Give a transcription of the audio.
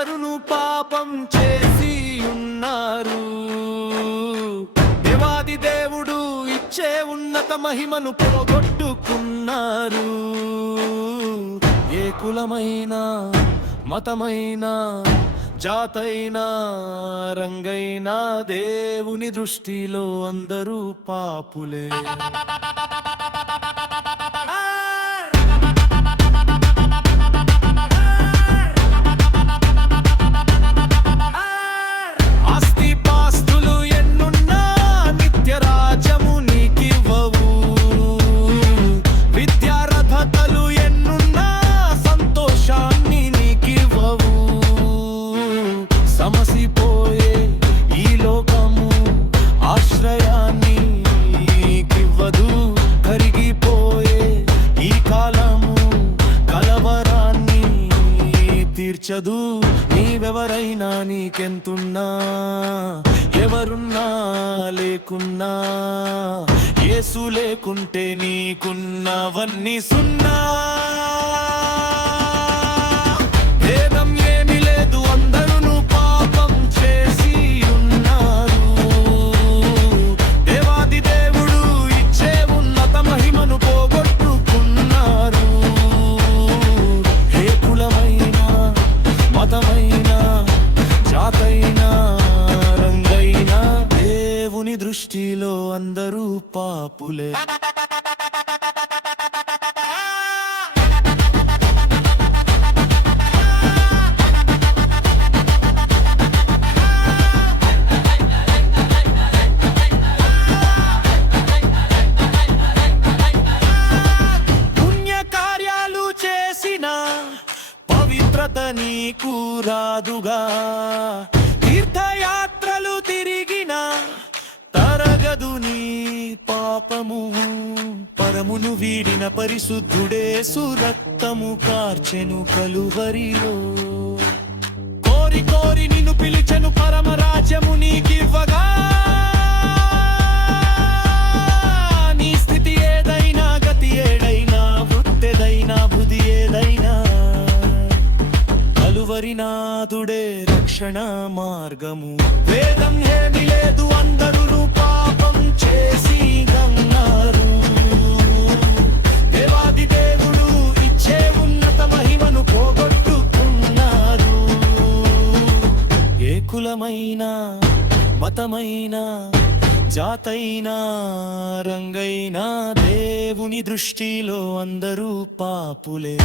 అందరూ పాపం చేసి ఉన్నారు. దేవాది దేవుడు ఇచ్చే ఉన్నత మహిమను పోగొట్టుకున్నారు. ఏ కులమైనా మతమైనా జాతైనా రంగైనా దేవుని దృష్టిలో అందరూ పాపులే. సమసిపోయే ఈ లోకము ఆశ్రయాన్ని నీకివ్వదు. కరిగిపోయే ఈ కాలము కలవరాన్ని తీర్చదు. నీవెవరైనా నీకెంతున్నా ఎవరున్నా లేకున్నా యేసు లేకుంటే నీకున్నవన్నీ సున్నా. భేదం ఏమీ లేదు, అందరూ పాపం చేసి ఉన్నారు. దేవాది దేవుడు ఇచ్చే ఉన్నత మహిమను పోగొట్టుకున్నారు. ఏ కులమైనా మతమైనా జాతైనా రంగైనా దేవుని దృష్టిలో అందరూ పాపులే. పవిత్రత నీకు రాదుగా, తీర్థయాత్రలు తిరిగిన తరగదు నీ పాపము. పరమును వీడిన పరిశుద్ధుడేసు రక్తము కార్చెను కలువరిలో. కోరి కోరి నిన్ను పిలిచెను పరమరాజ్యము నీకివ్వగా. నీ స్థితి ఏదైనా గతి ఏదైనా వృత్తేదైనా బుద్ధి ఏదైనా కలువరినాథుడే రక్షణ మార్గము. వేదం ఏమీ లేదు, అందరూ పాపం చేసి గన్నారు. దేవాది దేవుడు ఇచ్చే ఉన్నత మహిమను పోగొట్టుకున్నారు. ఏ కులమైనా మతమైనా జాతైనా రంగైనా దేవుని దృష్టిలో అందరూ పాపులే.